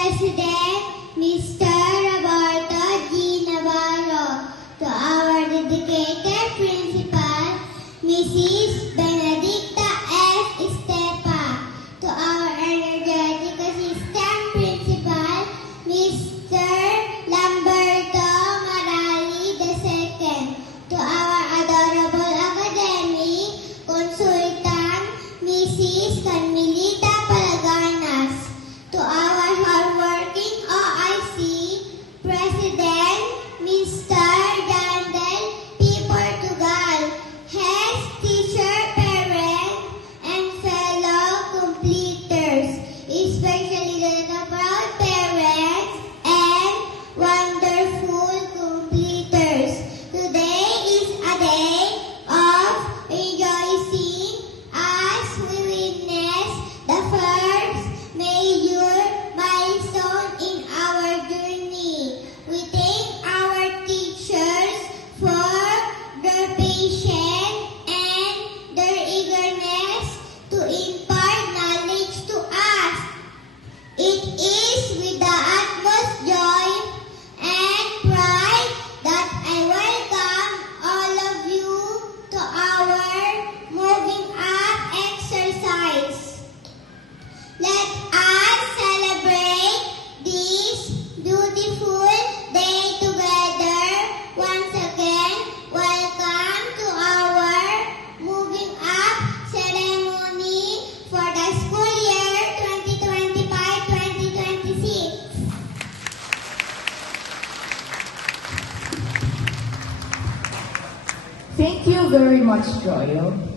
President, Mr. Roberto G. Navarro, to our dedicated Principal, Mrs. Benedicta S. Estepa, to our energetic Assistant Principal, Mr. Lamberto Marali II, to our adorable academic consultant, Mrs. Carmelita Palaganas, to our hardworking OIC President, Mr. Jandel P. Portugal, heads, teacher, parent, and fellow completers, especially the proud parents and wonderful completers. Today is a day of rejoicing as we witness the first major milestone in our journey. We thank our teachers for their patience and their eagerness to impart knowledge to us. It is with the utmost joy and pride that I welcome all of you to our Moving Up exercise. Let us celebrate this beautiful day together. Once again, welcome to our Moving Up ceremony for the school year 2025-2026. Thank you very much, Joyo.